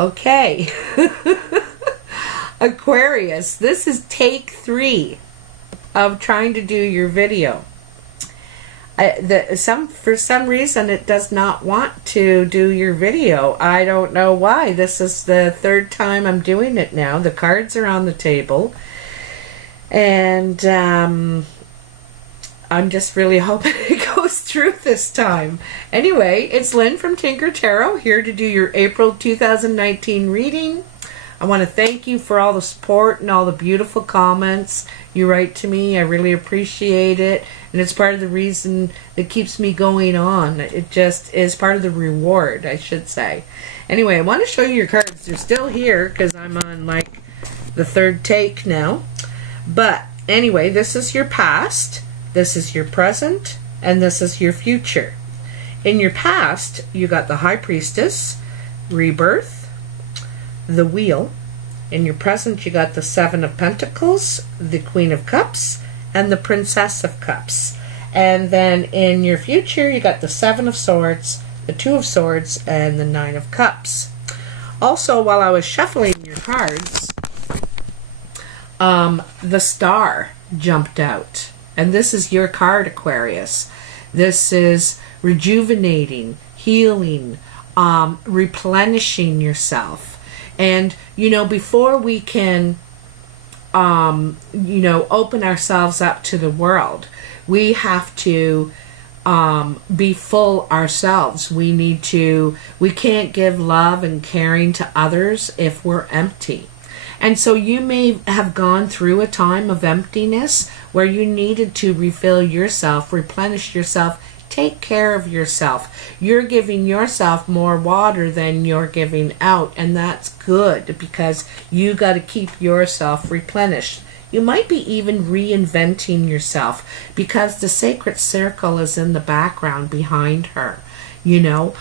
Okay. Aquarius, this is take 3 of trying to do your video. For some reason it does not want to do your video. I don't know why. This is the 3rd time I'm doing it now. The cards are on the table, and I'm just really hoping it goes through this time. Anyway, it's Lynn from Tinker Tarot, here to do your April 2019 reading. I want to thank you for all the support and all the beautiful comments you write to me. I really appreciate it, and it's part of the reason that keeps me going on. It just is part of the reward, I should say. Anyway, I want to show you your cards. They're still here because I'm on like the 3rd take now. But anyway, this is your past, this is your present, and this is your future. In your past, you got the High Priestess, Rebirth, the Wheel. In your present, you got the 7 of Pentacles, the Queen of Cups, and the Princess of Cups. And then in your future, you got the 7 of Swords, the 2 of Swords, and the 9 of Cups. Also, while I was shuffling your cards, the Star jumped out. And this is your card, Aquarius. This is rejuvenating, healing, replenishing yourself. And, you know, before we can, you know, open ourselves up to the world, we have to be full ourselves. We can't give love and caring to others if we're empty. And so you may have gone through a time of emptiness where you needed to refill yourself, replenish yourself, take care of yourself. You're giving yourself more water than you're giving out, and that's good because you got to keep yourself replenished. You might be even reinventing yourself because the sacred circle is in the background behind her. You know,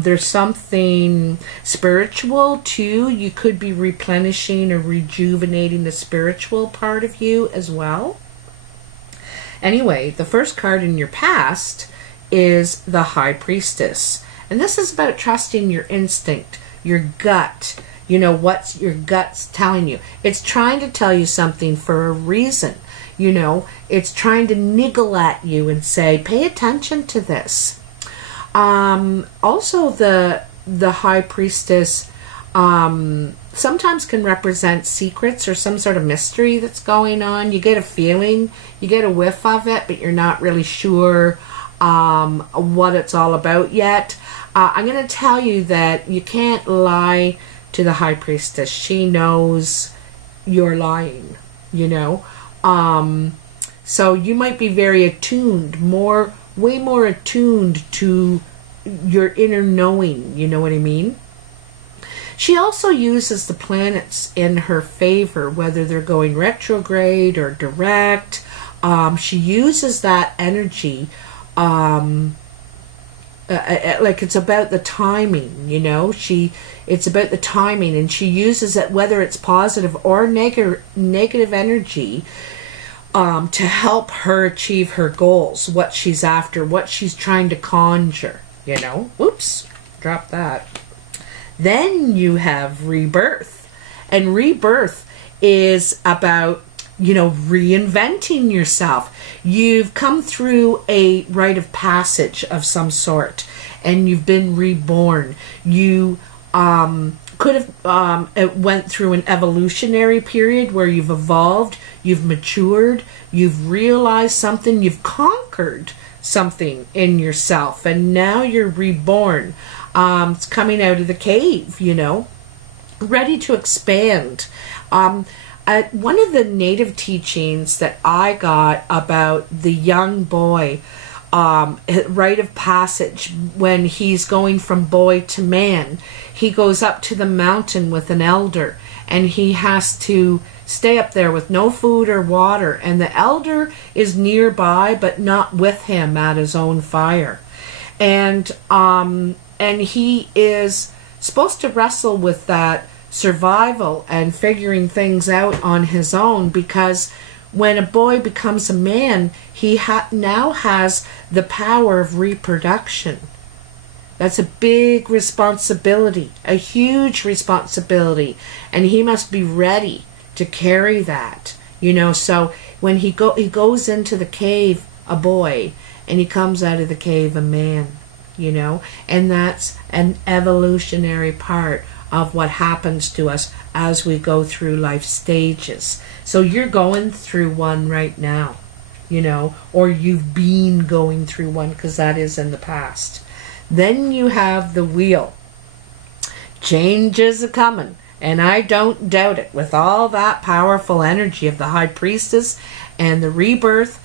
there's something spiritual too. You could be replenishing or rejuvenating the spiritual part of you as well. Anyway, the first card in your past is the High Priestess. And this is about trusting your instinct, your gut. You know, what's your gut's telling you. It's trying to tell you something for a reason. You know, it's trying to niggle at you and say, pay attention to this. Also, the High Priestess sometimes can represent secrets or some sort of mystery that's going on. You get a feeling, you get a whiff of it, but you're not really sure what it's all about yet. I'm going to tell you that you can't lie to the High Priestess. She knows you're lying, you know. So you might be very attuned, way more attuned to your inner knowing, you know what I mean? She also uses the planets in her favor, whether they're going retrograde or direct. She uses that energy, like it's about the timing, you know? It's about the timing, and she uses it, whether it's positive or negative energy, to help her achieve her goals, what she's after, what she's trying to conjure, you know? Oops, drop that. Then you have Rebirth. And Rebirth is about, you know, reinventing yourself. You've come through a rite of passage of some sort, and you've been reborn. You could have went through an evolutionary period where you've evolved, you've matured, you've realized something, you've conquered something in yourself, and now you're reborn. It's coming out of the cave, you know, ready to expand. One of the native teachings that I got about the young boy, rite of passage, when he's going from boy to man, he goes up to the mountain with an elder, and he has to stay up there with no food or water, and the elder is nearby but not with him at his own fire. And he is supposed to wrestle with that survival and figuring things out on his own, because when a boy becomes a man, he now has the power of reproduction. That's a big responsibility, a huge responsibility, and he must be ready to carry that, you know. So when he goes into the cave a boy, and he comes out of the cave a man, you know, and that's an evolutionary part of what happens to us as we go through life stages. So you're going through one right now, you know, or you've been going through one, because that is in the past. Then you have the wheel. Changes are coming, and I don't doubt it. With all that powerful energy of the High Priestess and the rebirth,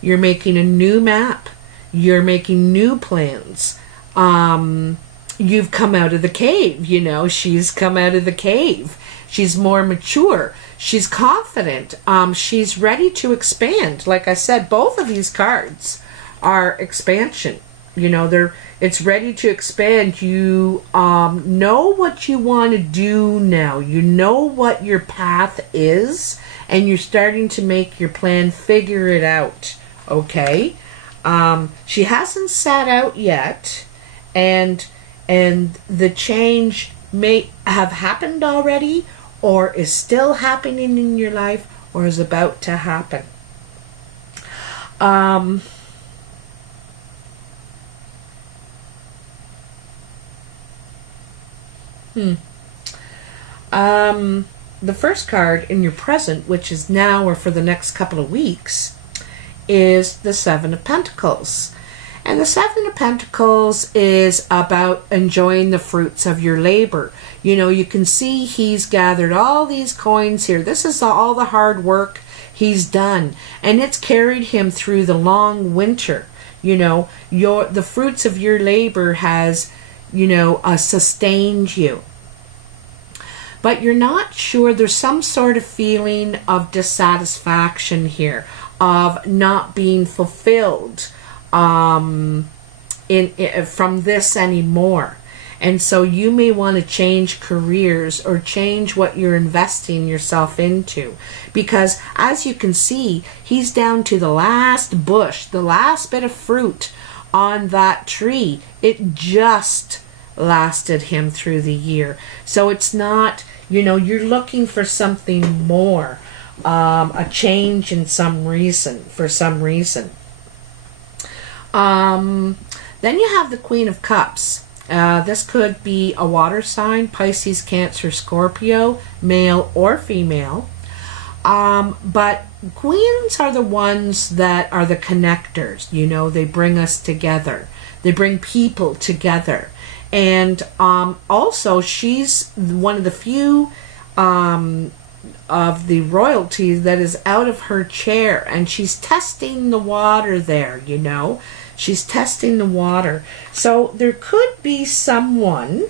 you're making a new map. You're making new plans. You've come out of the cave, you know. She's come out of the cave. She's more mature. She's confident. She's ready to expand. Like I said, both of these cards are expansion. You know, it's ready to expand. You know what you want to do now. You know what your path is, and you're starting to make your plan, figure it out. Okay? She hasn't sat out yet, and the change may have happened already, or is still happening in your life, or is about to happen. The first card in your present, which is now or for the next couple of weeks, is the Seven of Pentacles. And the Seven of Pentacles is about enjoying the fruits of your labor. You know, you can see he's gathered all these coins here. This is all the hard work he's done, and it's carried him through the long winter. You know, the fruits of your labor has, you know, sustained you. But you're not sure. There's some sort of feeling of dissatisfaction here, of not being fulfilled from this anymore. And so you may want to change careers or change what you're investing yourself into. Because as you can see, he's down to the last bush, the last bit of fruit on that tree. It just lasted him through the year. So it's not, you know, you're looking for something more, a change in some reason, for some reason. Then you have the Queen of Cups. This could be a water sign, Pisces, Cancer, Scorpio, male or female. But queens are the ones that are the connectors. You know, they bring us together. They bring people together. And also, she's one of the few of the royalty that is out of her chair. And she's testing the water there, you know. She's testing the water. So there could be someone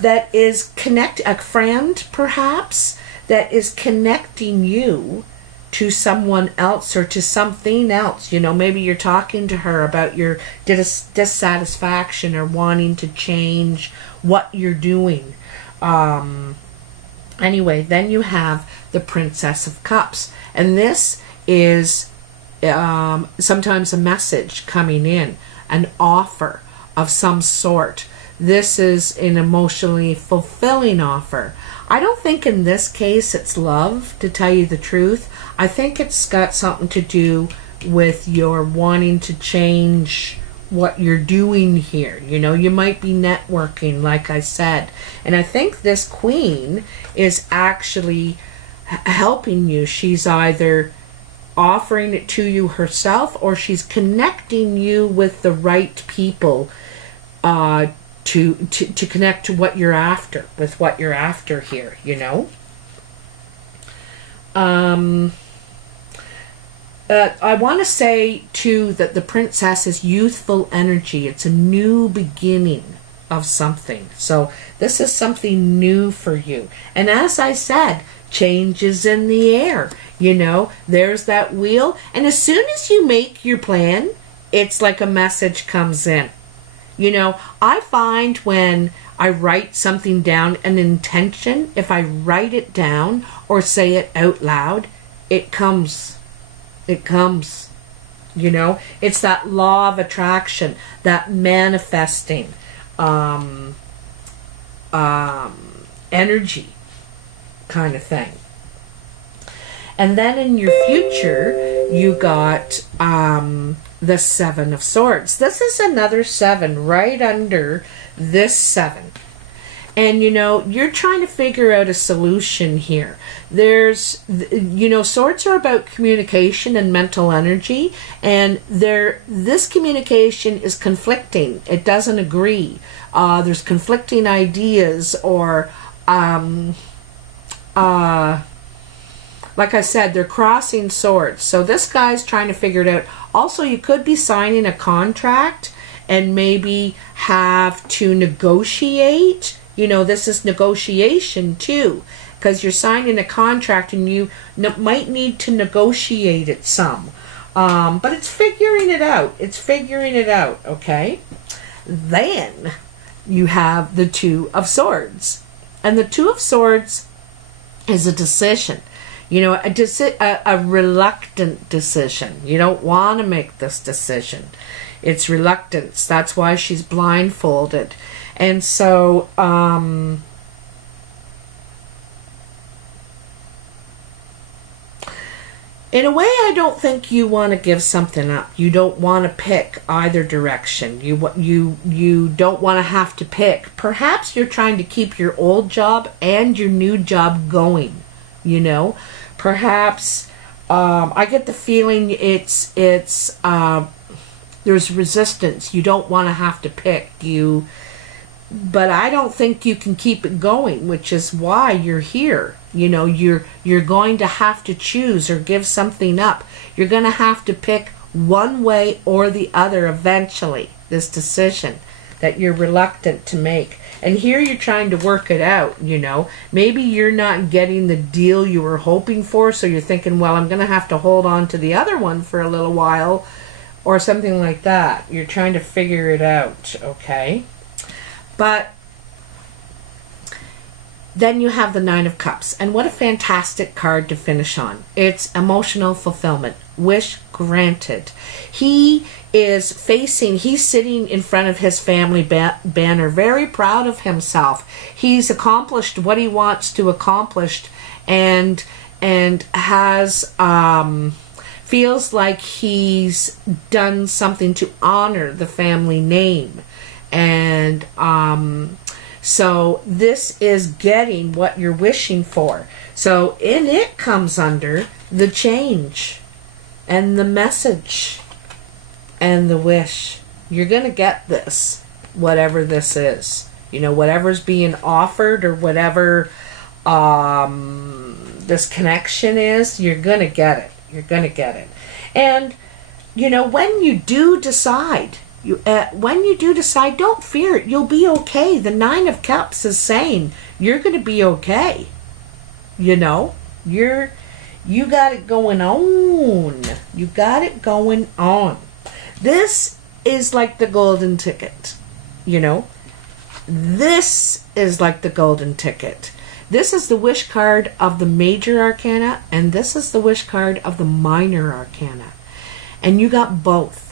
that is a friend perhaps, that is connecting you to someone else or to something else. You know, maybe you're talking to her about your dissatisfaction or wanting to change what you're doing. Anyway, then you have the Princess of Cups. And this is sometimes a message coming in, an offer of some sort. This is an emotionally fulfilling offer. I don't think in this case it's love, to tell you the truth. I think it's got something to do with your wanting to change what you're doing here. You know, you might be networking, like I said. And I think this queen is actually helping you. She's either offering it to you herself, or she's connecting you with the right people to connect to what you're after, with what you're after here, you know. I want to say too that the princess is youthful energy. It's a new beginning of something. So this is something new for you. And as I said, changes in the air. You know, there's that wheel. And as soon as you make your plan, it's like a message comes in. You know, I find when I write something down, an intention, if I write it down or say it out loud, it comes. It comes. You know, it's that law of attraction, that manifesting energy kind of thing. And then in your future, you got the Seven of Swords. This is another 7 right under this 7. And, you know, you're trying to figure out a solution here. There's, you know, swords are about communication and mental energy. And this communication is conflicting. It doesn't agree. There's conflicting ideas or, like I said, they're crossing swords. So this guy's trying to figure it out. Also, you could be signing a contract and maybe have to negotiate. You know, this is negotiation too, because you're signing a contract and you might need to negotiate it some. But it's figuring it out. It's figuring it out, okay? Then you have the Two of Swords. And the Two of Swords is a decision. You know, a reluctant decision. You don't want to make this decision. It's reluctance. That's why she's blindfolded. And so, in a way, I don't think you want to give something up. You don't want to pick either direction. You don't want to have to pick. Perhaps you're trying to keep your old job and your new job going. You know, perhaps I get the feeling there's resistance. You don't want to have to pick. But I don't think you can keep it going, which is why you're here. You know, you're going to have to choose or give something up. You're going to have to pick one way or the other eventually, this decision that you're reluctant to make. And here you're trying to work it out, you know. Maybe you're not getting the deal you were hoping for, so you're thinking, well, I'm going to have to hold on to the other one for a little while or something like that. You're trying to figure it out, okay? But then you have the Nine of Cups. And what a fantastic card to finish on. It's emotional fulfillment. Wish granted. He's sitting in front of his family banner, very proud of himself. He's accomplished what he wants to accomplish and has feels like he's done something to honor the family name. And so this is getting what you're wishing for. So in it comes under the change and the message and the wish. You're going to get this, whatever this is. You know, whatever's being offered or whatever this connection is, you're going to get it. You're going to get it. And, you know, when you do decide, don't fear it. You'll be okay. The Nine of Cups is saying you're going to be okay. You know, you got it going on. You got it going on. This is like the golden ticket. You know, this is like the golden ticket. This is the wish card of the major arcana, and this is the wish card of the minor arcana. And you got both.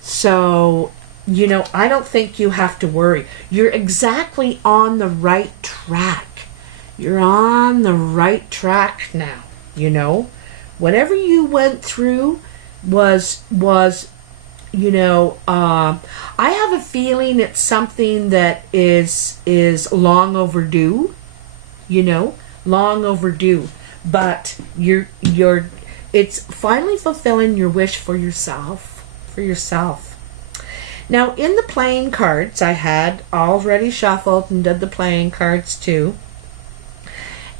So, you know, I don't think you have to worry. You're exactly on the right track. You're on the right track now, you know. Whatever you went through was you know, I have a feeling it's something that is long overdue, you know, long overdue. But it's finally fulfilling your wish for yourself. Now, in the playing cards, I had already shuffled and did the playing cards too.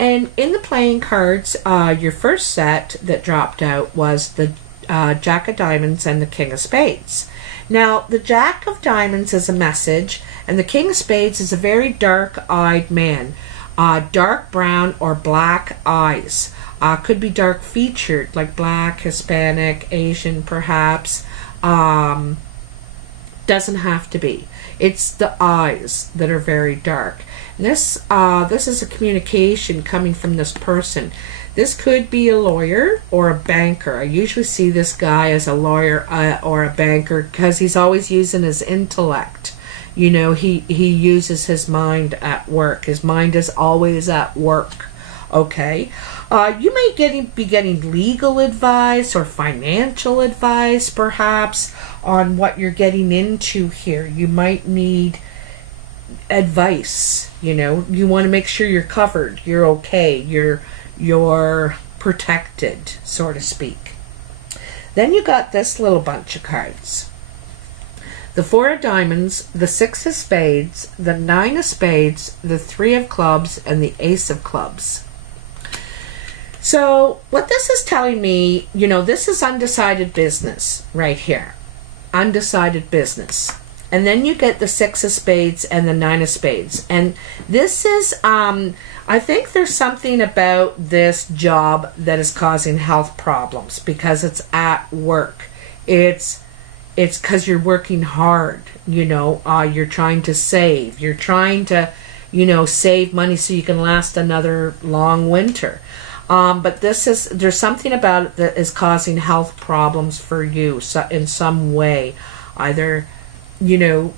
And in the playing cards, your first set that dropped out was the Jack of Diamonds and the King of Spades. Now, the Jack of Diamonds is a message, and the King of Spades is a very dark-eyed man. Dark brown or black eyes. Could be dark featured, like black, Hispanic, Asian perhaps. Doesn't have to be. It's the eyes that are very dark. This is a communication coming from this person. This could be a lawyer or a banker. I usually see this guy as a lawyer or a banker because he's always using his intellect. You know, he uses his mind at work. His mind is always at work. Okay? You may be getting legal advice or financial advice, perhaps, on what you're getting into here. You might need advice. You know, you want to make sure you're covered. You're okay. You're protected, so to speak. Then you got this little bunch of cards. The 4 of diamonds, the 6 of spades, the 9 of spades, the 3 of clubs, and the ace of clubs. So what this is telling me, you know, this is undecided business right here. Undecided business. And then you get the 6 of spades and the 9 of spades. And this is, I think there's something about this job that is causing health problems because it's at work. It's because you're working hard, you know, you're trying to save. You're trying to, you know, save money so you can last another long winter. But there's something about it that is causing health problems for you in some way. Either, you know,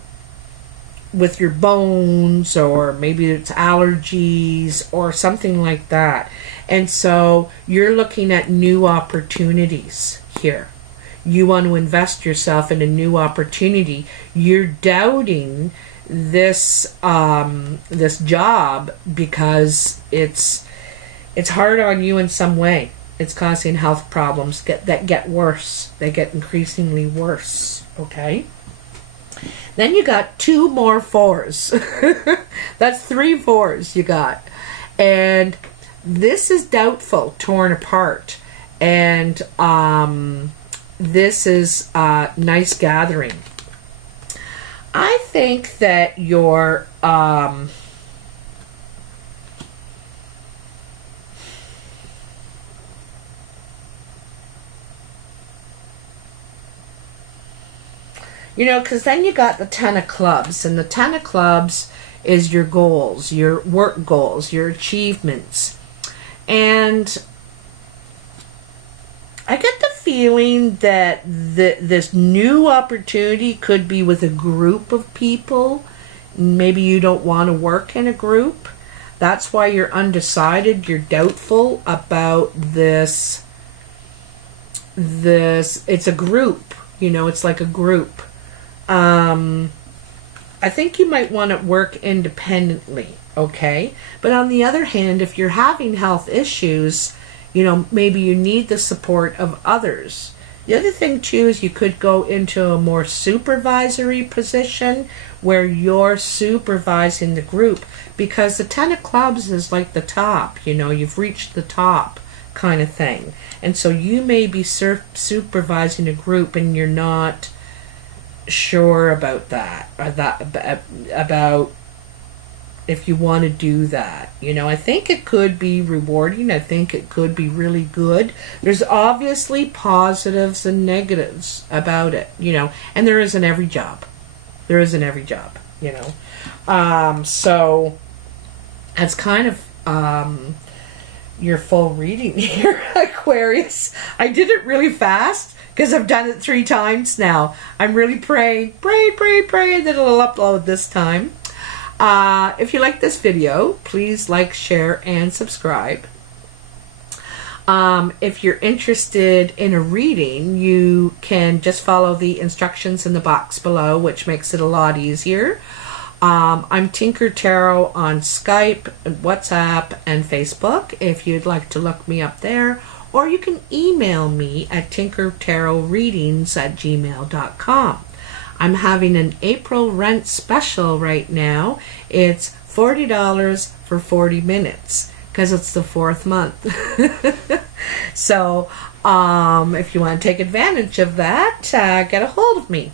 with your bones, or maybe it's allergies or something like that. And so you're looking at new opportunities here. You want to invest yourself in a new opportunity. You're doubting this this job because it's hard on you in some way. It's causing health problems that get worse. They get increasingly worse. Okay. Then you got 2 more 4s. That's 3 4s you got. And this is doubtful, torn apart. And this is nice gathering. I think that your you know, because then you got the 10 of clubs, and the 10 of clubs is your goals, your work goals, your achievements. And I get the feeling that this new opportunity could be with a group of people. Maybe you don't want to work in a group. That's why you're undecided. You're doubtful about this. It's a group. You know, it's like a group. I think you might want to work independently, okay? But on the other hand, if you're having health issues, you know, maybe you need the support of others. The other thing, too, is you could go into a more supervisory position where you're supervising the group, because the 10 of clubs is like the top, you know, you've reached the top kind of thing. And so you may be supervising a group and you're not sure about that, or about if you want to do that. You know, I think it could be rewarding. I think it could be really good. There's obviously positives and negatives about it, you know, and there is in every job. There is in every job, you know. So that's kind of your full reading here, Aquarius. I did it really fast because I've done it 3 times now. I'm really praying that it'll upload this time. If you like this video, please like, share, and subscribe. If you're interested in a reading, you can just follow the instructions in the box below, which makes it a lot easier. I'm Tinker Tarot on Skype, WhatsApp, and Facebook if you'd like to look me up there. Or you can email me at tinkertarotreadings@gmail.com. I'm having an April rent special right now. It's $40 for 40 minutes because it's the 4th month. So if you want to take advantage of that, get a hold of me.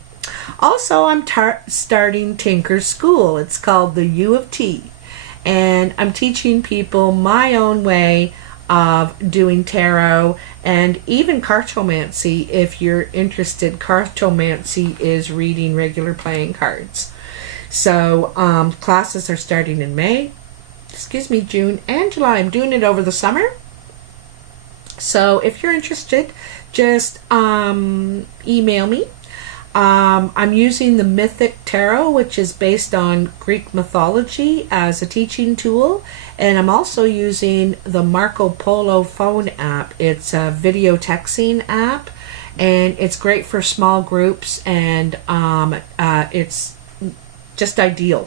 Also, I'm starting Tinker School. It's called the U of T. And I'm teaching people my own way of doing tarot and even cartomancy. If you're interested, cartomancy is reading regular playing cards. So classes are starting in June and July. I'm doing it over the summer. So if you're interested, just email me. I'm using the Mythic Tarot, which is based on Greek mythology, as a teaching tool. And I'm also using the Marco Polo phone app. It's a video texting app, and it's great for small groups, and it's just ideal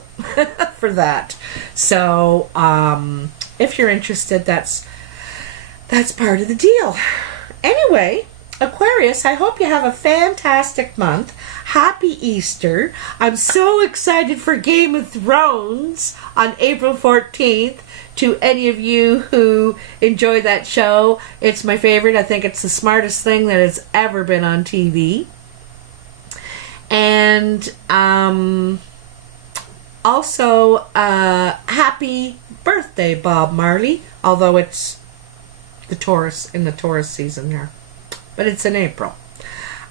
for that. So if you're interested, that's part of the deal. Anyway, Aquarius, I hope you have a fantastic month. Happy Easter. I'm so excited for Game of Thrones on April 14th. To any of you who enjoy that show, it's my favorite. I think it's the smartest thing that has ever been on TV. And also, happy birthday, Bob Marley. Although it's the Taurus, in the Taurus season here. But it's in April.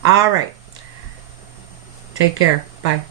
All right. Take care. Bye.